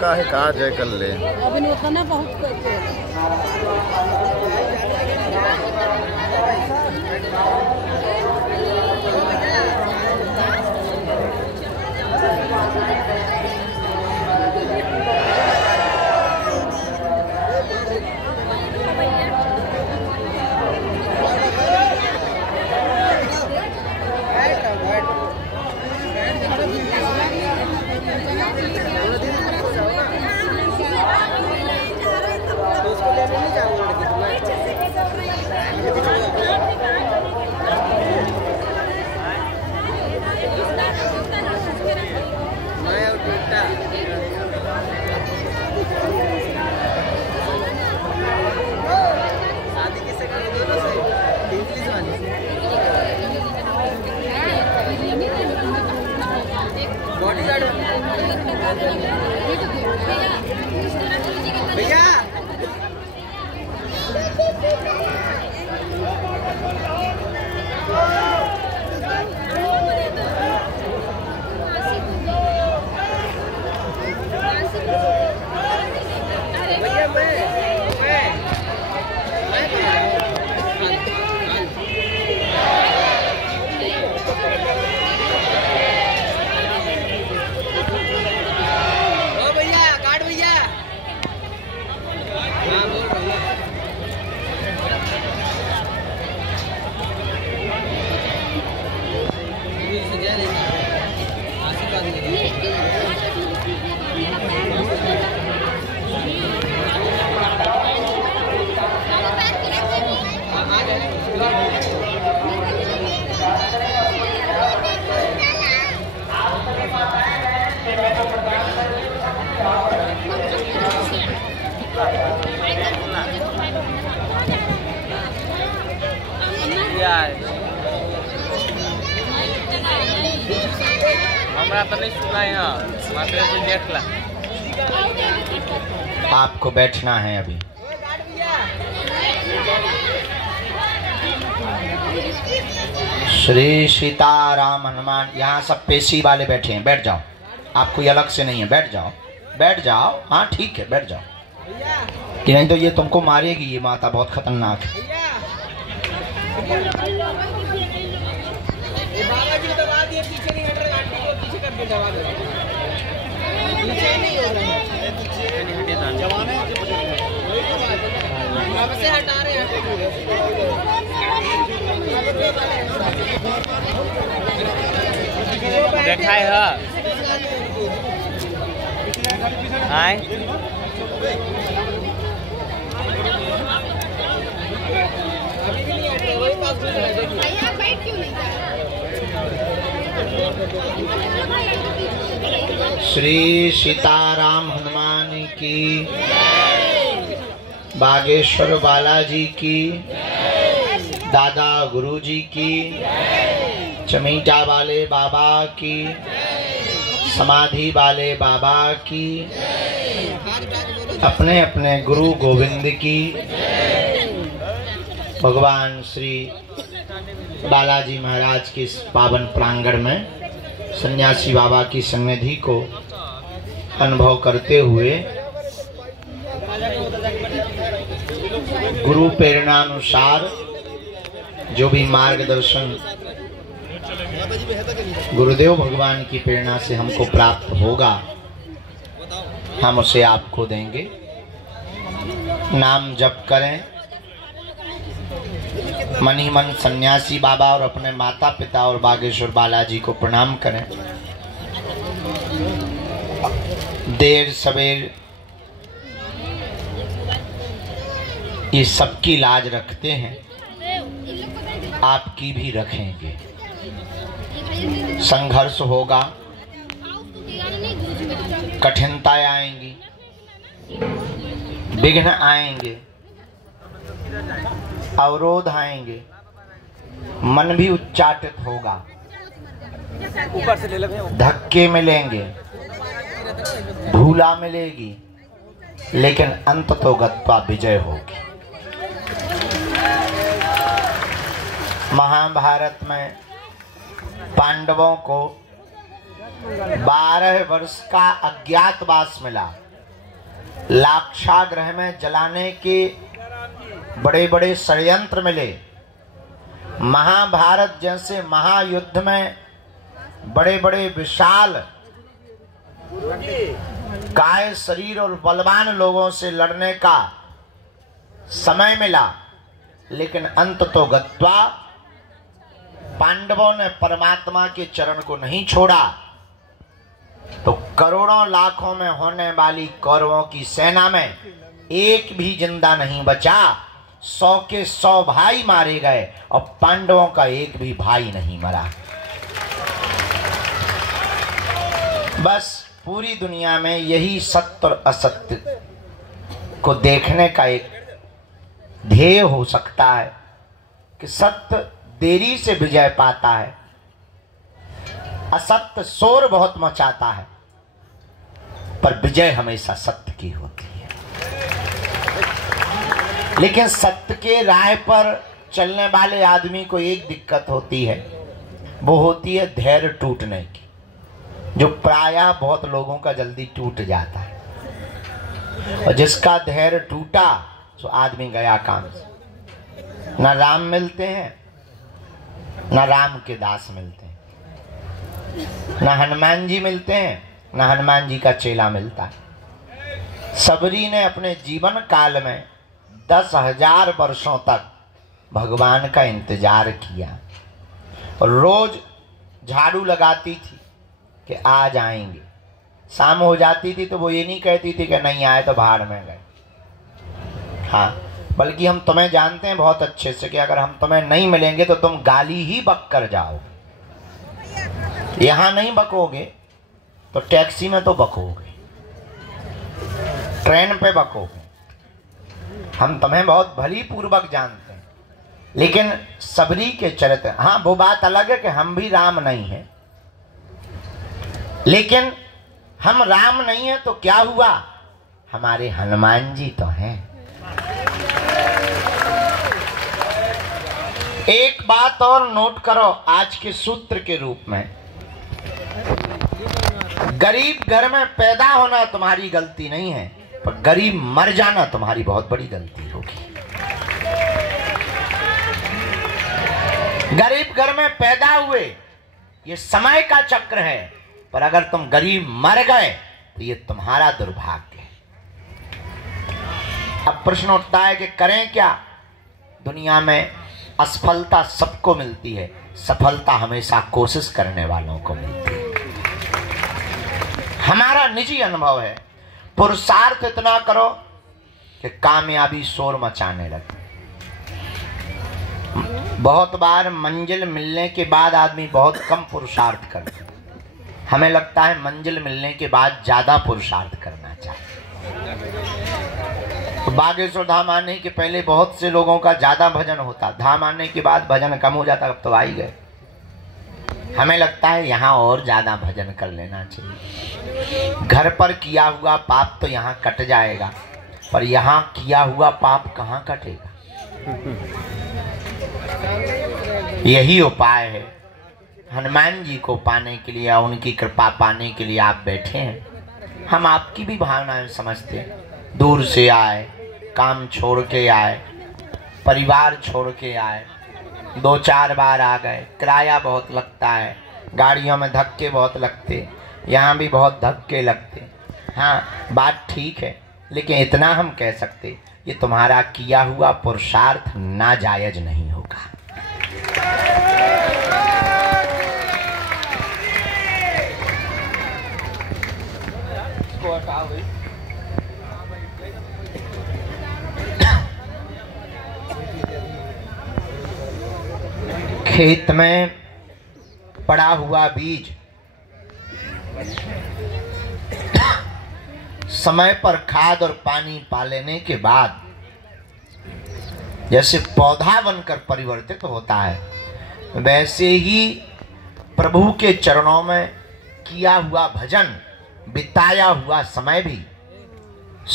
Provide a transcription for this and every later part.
का है कहा जय कर ले अभी उतना बहुत करते भैया हमरा तो नहीं सुना है मात्र कोई देख ला। आपको बैठना है अभी। श्री सीताराम हनुमान। यहाँ सब पेशी वाले बैठे हैं, बैठ जाओ। आप कोई अलग से नहीं है, बैठ जाओ बैठ जाओ। हाँ ठीक है बैठ जाओ, कि नहीं तो ये तुमको मारेगी, ये माता बहुत खतरनाक है। पीछे नहीं हट रहा, आंटी को पीछे करके दबा दो। पीछे नहीं हो रहा है, जवान है अब से हटा रहे हैं। देखा है आए अभी भी नहीं हट रहे, वही पास भैया बैठ क्यों नहीं जा। श्री सीताराम हनुमान की, बागेश्वर बालाजी की, दादा गुरुजी की, चमीटा वाले बाबा की, समाधि वाले बाबा की, अपने अपने गुरु गोविंद की, भगवान श्री बालाजी महाराज के इस पावन प्रांगण में सन्यासी बाबा की सन्निधि को अनुभव करते हुए गुरु प्रेरणानुसार जो भी मार्गदर्शन गुरुदेव भगवान की प्रेरणा से हमको प्राप्त होगा, हम उसे आपको देंगे। नाम जप करें, मन ही मन सन्यासी बाबा और अपने माता पिता और बागेश्वर बालाजी को प्रणाम करें। देर सवेर ये सबकी लाज रखते हैं, आपकी भी रखेंगे। संघर्ष होगा, कठिनताएं आएंगी, विघ्न आएंगे, अवरोध आएंगे, मन भी उच्चाटित होगा, ऊपर से ले लगे, धक्के मिलेंगे, धूला मिलेगी, लेकिन अंत तो गत्वा विजय होगी। महाभारत में पांडवों को 12 वर्ष का अज्ञातवास मिला। लाक्षागृह में जलाने के बड़े बड़े षड्यंत्र मिले। महाभारत जैसे महायुद्ध में बड़े बड़े विशाल काय शरीर और बलवान लोगों से लड़ने का समय मिला, लेकिन अंत तो गत्वा पांडवों ने परमात्मा के चरण को नहीं छोड़ा, तो करोड़ों लाखों में होने वाली कौरवों की सेना में एक भी जिंदा नहीं बचा। 100 के 100 भाई मारे गए और पांडवों का एक भी भाई नहीं मरा। बस पूरी दुनिया में यही सत्य और असत्य को देखने का एक ध्येय हो सकता है कि सत्य देरी से विजय पाता है, असत्य शोर बहुत मचाता है, पर विजय हमेशा सत्य की होती है। लेकिन सत्य के राह पर चलने वाले आदमी को एक दिक्कत होती है, वो होती है धैर्य टूटने की, जो प्रायः बहुत लोगों का जल्दी टूट जाता है। और जिसका धैर्य टूटा तो आदमी गया काम से। ना राम मिलते हैं, ना राम के दास मिलते हैं, ना हनुमान जी मिलते हैं, ना हनुमान जी का चेला मिलता है। सबरी ने अपने जीवन काल में 10,000 वर्षों तक भगवान का इंतजार किया और रोज झाड़ू लगाती थी कि आ जाएंगे। शाम हो जाती थी तो वो ये नहीं कहती थी कि नहीं आए तो भाड़ में गए। हाँ, बल्कि हम तुम्हें जानते हैं बहुत अच्छे से कि अगर हम तुम्हें नहीं मिलेंगे तो तुम गाली ही बक कर जाओगे। यहाँ नहीं बकोगे तो टैक्सी में तो बकोगे, ट्रेन पे बकोगे। हम तुम्हें बहुत भली पूर्वक जानते हैं, लेकिन सबरी के चरित्र, हाँ वो बात अलग है कि हम भी राम नहीं हैं, लेकिन हम राम नहीं हैं तो क्या हुआ, हमारे हनुमान जी तो हैं। एक बात और नोट करो आज के सूत्र के रूप में, गरीब घर में पैदा होना तुम्हारी गलती नहीं है, पर गरीब मर जाना तुम्हारी बहुत बड़ी गलती होगी। गरीब घर में पैदा हुए ये समय का चक्र है, पर अगर तुम गरीब मर गए तो ये तुम्हारा दुर्भाग्य है। अब प्रश्न उठता है कि करें क्या। दुनिया में असफलता सबको मिलती है, सफलता हमेशा कोशिश करने वालों को मिलती है। हमारा निजी अनुभव है, पुरुषार्थ इतना करो कि कामयाबी शोर मचाने लगे। बहुत बार मंजिल मिलने के बाद आदमी बहुत कम पुरुषार्थ करता है। हमें लगता है मंजिल मिलने के बाद ज्यादा पुरुषार्थ करना चाहिए। तो बागेश्वर धाम आने के पहले बहुत से लोगों का ज्यादा भजन होता, धाम आने के बाद भजन कम हो जाता, अब तो आ ही गए। हमें लगता है यहाँ और ज्यादा भजन कर लेना चाहिए। घर पर किया हुआ पाप तो यहाँ कट जाएगा, पर यहाँ किया हुआ पाप कहाँ कटेगा। यही उपाय है। हनुमान जी को पाने के लिए, उनकी कृपा पाने के लिए आप बैठे हैं। हम आपकी भी भावनाएं समझते हैं। दूर से आए, काम छोड़ के आए, परिवार छोड़ के आए, 2-4 बार आ गए, किराया बहुत लगता है, गाड़ियों में धक्के बहुत लगते, यहाँ भी बहुत धक्के लगते। हाँ बात ठीक है, लेकिन इतना हम कह सकते, ये तुम्हारा किया हुआ पुरुषार्थ नाजायज नहीं होगा। खेत में पड़ा हुआ बीज समय पर खाद और पानी पा लेने के बाद जैसे पौधा बनकर परिवर्तित होता है, वैसे ही प्रभु के चरणों में किया हुआ भजन, बिताया हुआ समय भी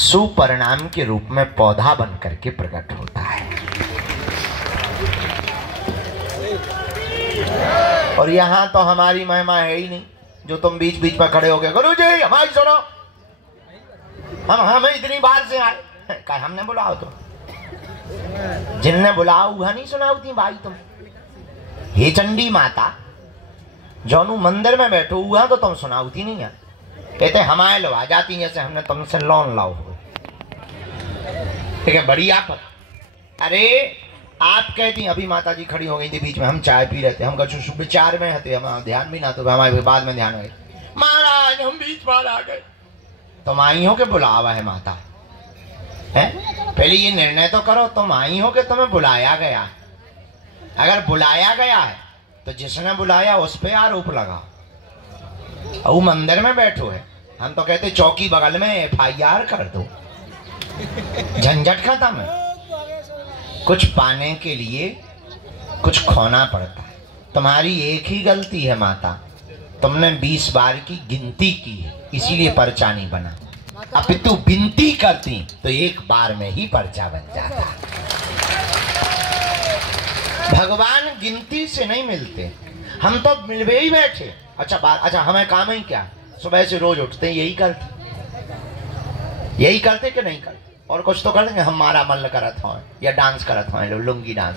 सुपरिणाम के रूप में पौधा बन करके प्रकट होता है। और यहाँ तो हमारी महिमा है ही नहीं, जो तुम बीच बीच में खड़े हो गए, गुरु जी हमारी सुनो। हम इतनी बार से आए, कहा हमने बुलाओ तो जिनने बुलाओ वह नहीं सुनाओ थी भाई तुम। हे चंडी माता जौनू मंदिर में बैठो हुआ तो तुम सुनाओ थी नहीं है, कहते हमारे लो आ जाती जैसे हमने तुमसे लोन लाओ हो। ठीक है, बड़ी आफत। अरे आप कहती अभी माता जी खड़ी हो गई थी बीच में, हम चाय पी रहे थे, हम कुछ विचार में थे, हम ध्यान भी ना तो हमारे बाद में ध्यान हो गए महाराज हम बीच बार आ गए। तुम आई हो कि बुलावा है माता है? पहले ये निर्णय तो करो तुम आई हो कि तुम्हें बुलाया गया। अगर बुलाया गया है तो जिसने बुलाया उस पे आरोप लगा। वो मंदिर में बैठो है, हम तो कहते चौकी बगल में FIR कर दो, झंझट खत्म है। कुछ पाने के लिए कुछ खोना पड़ता है। तुम्हारी एक ही गलती है माता, तुमने 20 बार की गिनती की है इसीलिए पर्चा नहीं बना। अब तू विनती करती तो एक बार में ही पर्चा बन जाता। भगवान गिनती से नहीं मिलते, हम तो मिलवे ही बैठे। अच्छा हमें काम ही क्या, सुबह से रोज उठते यही करते कि नहीं करते? और कुछ तो कर देंगे, हमारा मन करत हो या डांस करत हो, लुंगी डांस।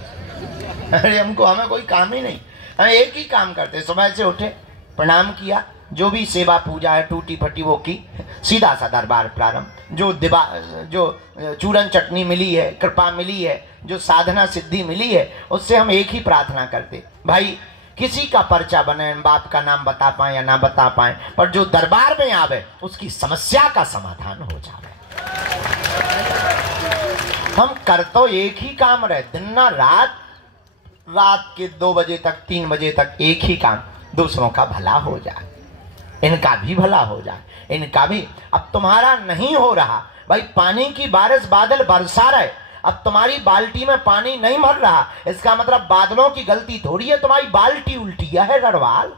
अरे हमें कोई काम ही नहीं, हम एक ही काम करते। सुबह से उठे, प्रणाम किया, जो भी सेवा पूजा है टूटी फटी वो की, सीधा सा दरबार प्रारंभ। जो चूरन चटनी मिली है, कृपा मिली है, जो साधना सिद्धि मिली है, उससे हम एक ही प्रार्थना करते, भाई किसी का पर्चा बने, बाप का नाम बता पाए या ना बता पाए, पर जो दरबार में आवे उसकी समस्या का समाधान हो जाए। हम कर तो एक ही काम रहे, दिन ना रात के 2 बजे तक 3 बजे तक एक ही काम, दूसरों का भला हो जाए, इनका भी भला हो जाए, इनका भी। अब तुम्हारा नहीं हो रहा भाई, पानी की बारिश बादल बरसा रहे, अब तुम्हारी बाल्टी में पानी नहीं भर रहा, इसका मतलब बादलों की गलती थोड़ी है, तुम्हारी बाल्टी उल्टी है गढ़वाल।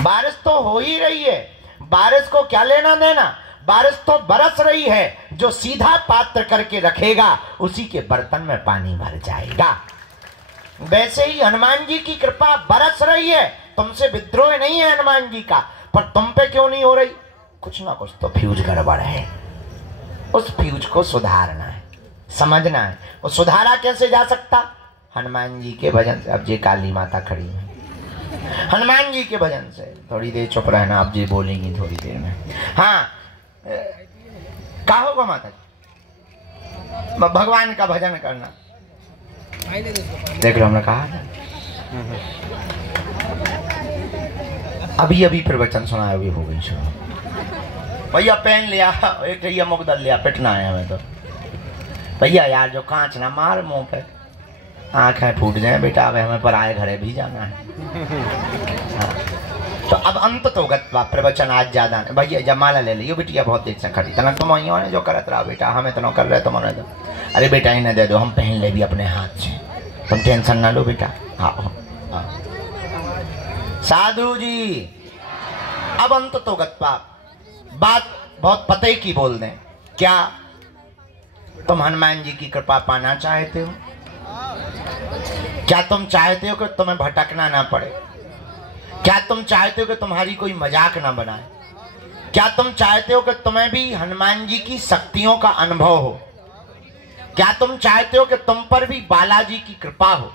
बारिश तो हो ही रही है, बारिश को क्या लेना देना, बारिश तो बरस रही है, जो सीधा पात्र करके रखेगा उसी के बर्तन में पानी भर जाएगा। वैसे ही हनुमान जी की कृपा बरस रही है, तुमसे विद्रोह नहीं है हनुमान जी का, पर तुम पे क्यों नहीं हो रही? कुछ ना कुछ तो फ्यूज गड़बड़ है, उस फ्यूज को सुधारना है, समझना है। वो सुधारा कैसे जा सकता? हनुमान जी के भजन से। अब जी काली माता खड़ी है, हनुमान जी के भजन से। थोड़ी देर चुप रहना, अब जी बोलेंगी थोड़ी देर में। हाँ, क्या होगा माता जी? भगवान का भजन करना। देख लो, हमने कहा था अभी प्रवचन सुनाया, अभी हो गई शुरू। भैया पेन लिया, एक भैया मुकदल लिया, पिटना है हमें तो। भैया यार जो कांच ना मार मुंह पे, आंखें फूट जाए बेटा, अब हमें पराए घरे भी जाना है। हाँ। तो अब अंत तो गत्वा प्रवचन आज ज्यादा नहीं। भैया जमाला ले लियो बिटिया, बहुत देर से खड़ी तना, तुम ने जो करत रहा बेटा, हमें तो न कर रहे, तुमने तो। अरे बेटा इन्हें दे दो, हम पहन ले भी अपने हाथ से, तुम टेंशन ना लो बेटा। हाँ साधु जी, अब अंत तो गत्वा बात बहुत पते की बोल दें। क्या तुम हनुमान जी की कृपा पाना चाहते हो? क्या तुम चाहते हो कि तुम्हें भटकना ना पड़े? क्या तुम चाहते हो कि तुम्हारी कोई मजाक ना बनाए? क्या तुम चाहते हो कि तुम्हें भी हनुमान जी की शक्तियों का अनुभव हो? क्या तुम चाहते हो कि तुम पर भी बालाजी की कृपा हो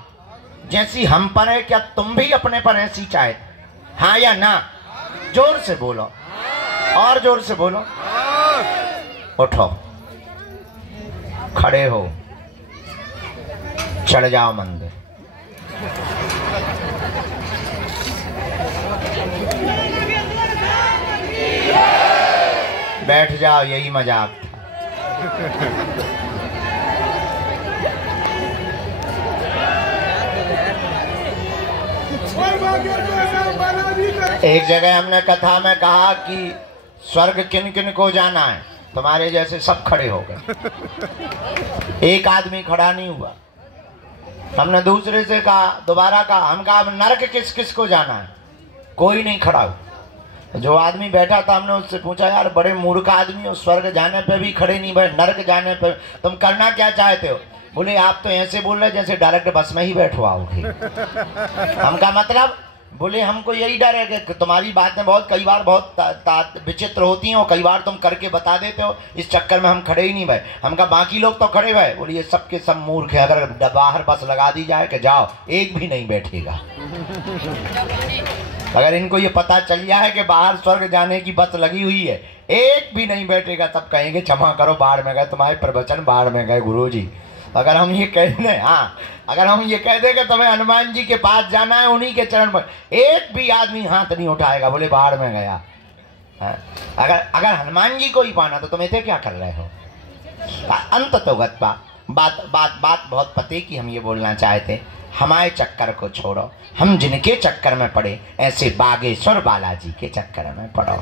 जैसी हम पर है? क्या तुम भी अपने पर ऐसी चाहते? हाँ या ना? जोर से बोलो, और जोर से बोलो। उठो, खड़े हो, चढ़ जाओ मंदिर। बैठ जाओ, यही मजाक था। एक जगह हमने कथा में कहा कि स्वर्ग किन किन को जाना है, तुम्हारे जैसे सब खड़े हो गए, एक आदमी खड़ा नहीं हुआ। हमने दूसरे से कहा, दोबारा कहा, हम कहा नरक किस किस को जाना है, कोई नहीं खड़ा हुआ। जो आदमी बैठा था हमने उससे पूछा, यार बड़े मूर्ख आदमी हो, स्वर्ग जाने पे भी खड़े नहीं भाई, नरक जाने पे तुम करना क्या चाहते हो? बोले आप तो ऐसे बोल रहे जैसे डायरेक्ट बस में ही बैठवाओगे। हम का मतलब बोले हमको यही डर है कि तुम्हारी बातें बहुत कई बार बहुत विचित्र होती हैं और कई बार तुम करके बता देते हो, इस चक्कर में हम खड़े ही नहीं भाई। हम कहा बाकी लोग तो खड़े भाई। बोले ये सबके सब मूर्ख है, अगर बाहर बस लगा दी जाए कि जाओ, एक भी नहीं बैठेगा। अगर इनको ये पता चल जाए कि बाहर स्वर्ग जाने की बस लगी हुई है, एक भी नहीं बैठेगा, तब कहेंगे क्षमा करो बाहर में गए, तुम्हारे प्रवचन बाहर में गए गुरुजी। अगर हम ये कह दें, हाँ अगर हम ये कह दें कि तुम्हें हनुमान जी के पास जाना है, उन्हीं के चरण पर, एक भी आदमी हाथ नहीं उठाएगा, बोले बाहर में गया। अगर हनुमान जी को ही पाना तो तुम इसे क्या कर रहे हो। अंत तो बात बहुत पते की हम ये बोलना चाहते, हमारे चक्कर को छोड़ो, हम जिनके चक्कर में पड़े ऐसे बागेश्वर बालाजी के चक्कर में पड़ो।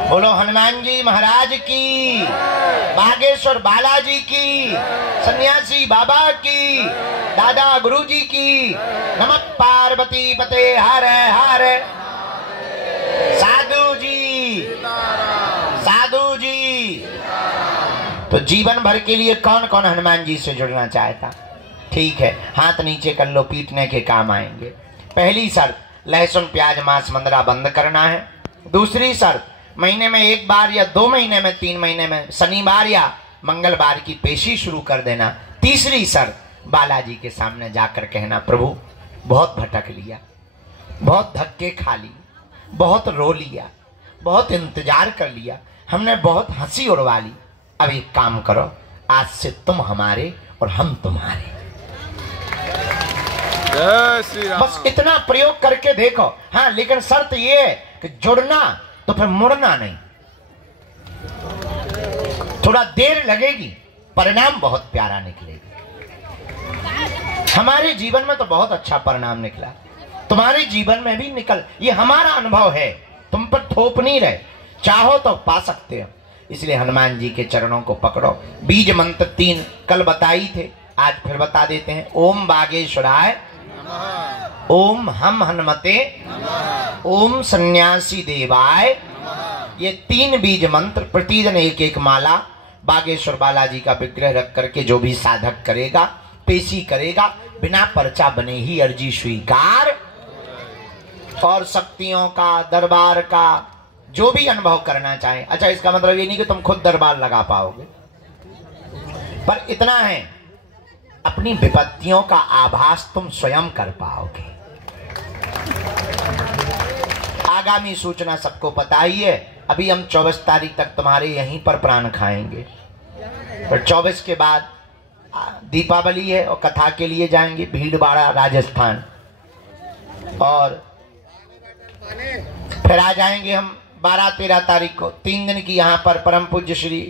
बोलो हनुमान जी महाराज की, बागेश्वर बालाजी की, सन्यासी बाबा की, दादा गुरुजी की। नमः पार्वती पते हर हर। साधु जी, साधु जी। तो जीवन भर के लिए कौन कौन हनुमान जी से जुड़ना चाहता? ठीक है, हाथ नीचे कर लो, पीटने के काम आएंगे। पहली शर्त, लहसुन प्याज मांस मंदरा बंद करना है। दूसरी शर्त, महीने में 1 बार या 2 महीने में 3 महीने में शनिवार या मंगलवार की पेशी शुरू कर देना। तीसरी शर्त, बालाजी के सामने जाकर कहना, प्रभु बहुत भटक लिया, बहुत धक्के खा लिए, बहुत रो लिया, बहुत इंतजार कर लिया, हमने बहुत हंसी उड़वा ली। अब एक काम करो, आज से तुम हमारे और हम तुम्हारे। बस इतना प्रयोग करके देखो। हाँ, लेकिन शर्त ये है कि जुड़ना तो फिर मुड़ना नहीं। थोड़ा देर लगेगी, परिणाम बहुत प्यारा निकलेगा। हमारे जीवन में तो बहुत अच्छा परिणाम निकला, तुम्हारे जीवन में भी निकल। ये हमारा अनुभव है, तुम पर थोप नहीं रहे, चाहो तो पा सकते हो। इसलिए हनुमान जी के चरणों को पकड़ो। बीज मंत्र 3 कल बताई थे, आज फिर बता देते हैं। ओम बागेश्वराय, ओम हम हनुमते, ओम सन्यासी देवाय। ये 3 बीज मंत्र प्रतिदिन 1-1 माला बागेश्वर बालाजी का विग्रह रख करके जो भी साधक करेगा, पेशी करेगा, बिना पर्चा बने ही अर्जी स्वीकार। और शक्तियों का, दरबार का जो भी अनुभव करना चाहे। अच्छा, इसका मतलब ये नहीं कि तुम खुद दरबार लगा पाओगे, पर इतना है, अपनी विपत्तियों का आभास तुम स्वयं कर पाओगे। आगामी सूचना सबको पता ही है। अभी हम 24 तारीख तक तुम्हारे यहीं पर प्राण खाएंगे, पर 24 के बाद दीपावली है और कथा के लिए जाएंगे भीलवाड़ा राजस्थान, और फिर आ जाएंगे हम 12-13 तारीख को। 3 दिन की यहाँ पर परम पूज्य श्री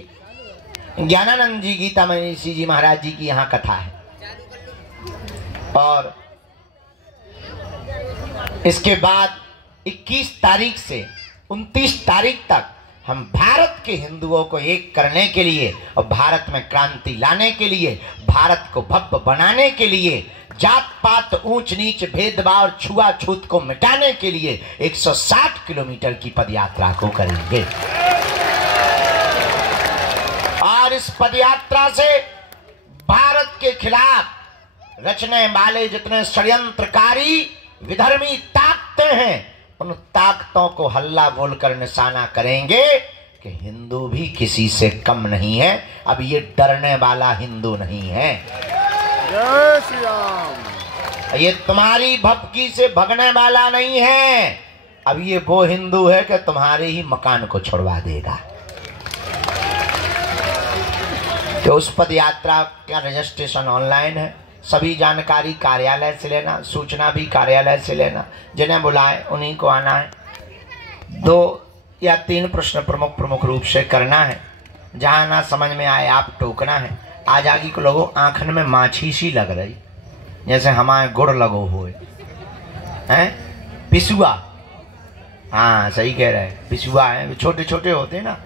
ज्ञानानंद जी गीता मनीषी जी महाराज जी की यहाँ कथा है। और इसके बाद 21 तारीख से 29 तारीख तक हम भारत के हिंदुओं को एक करने के लिए और भारत में क्रांति लाने के लिए, भारत को भव्य बनाने के लिए, जात पात ऊंच नीच भेदभाव छुआछूत को मिटाने के लिए 160 किलोमीटर की पदयात्रा को करेंगे। और इस पदयात्रा से भारत के खिलाफ रचने वाले जितने षड्यंत्रकारी विधर्मी ताकतें हैं, उन ताकतों को हल्ला बोलकर निशाना करेंगे कि हिंदू भी किसी से कम नहीं है। अब ये डरने वाला हिंदू नहीं है। जय श्री राम। ये तुम्हारी भपकी से भगने वाला नहीं है। अब ये वो हिंदू है कि तुम्हारे ही मकान को छुड़वा देगा। तो उस पद यात्रा का रजिस्ट्रेशन ऑनलाइन है। सभी जानकारी कार्यालय से लेना, सूचना भी कार्यालय से लेना। जिन्हें बुलाए उन्हीं को आना है। 2 या 3 प्रश्न प्रमुख रूप से करना है। जहाँ ना समझ में आए आप टोकना है। आज आगे को लोगों आंखन में माछी सी लग रही, जैसे हमारे गुड़ लगो हुए हैं। पिसुआ, हाँ सही कह रहे हैं, पिसुआ है, छोटे छोटे होते ना।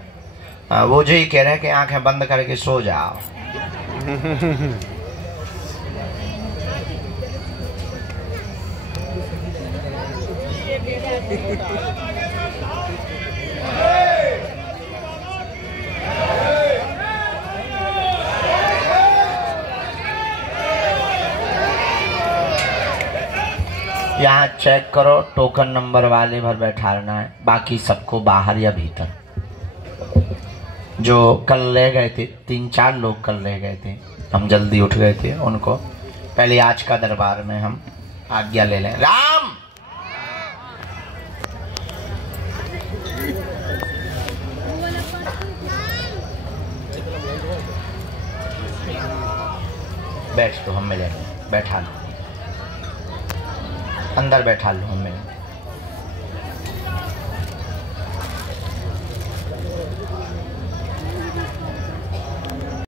वो जो ही कह रहे हैं कि आंखें बंद करके सो जाओ। यहाँ चेक करो, टोकन नंबर वाले भर बैठाना है, बाकी सबको बाहर या भीतर। जो कल रह गए थे, 3-4 लोग कल रह गए थे, हम जल्दी उठ गए थे, उनको पहले आज का दरबार में हम आज्ञा ले लें। राम बैठ लो, हम मिलेंगे, बैठा लो, अंदर बैठा लो, हम मिलेंगे।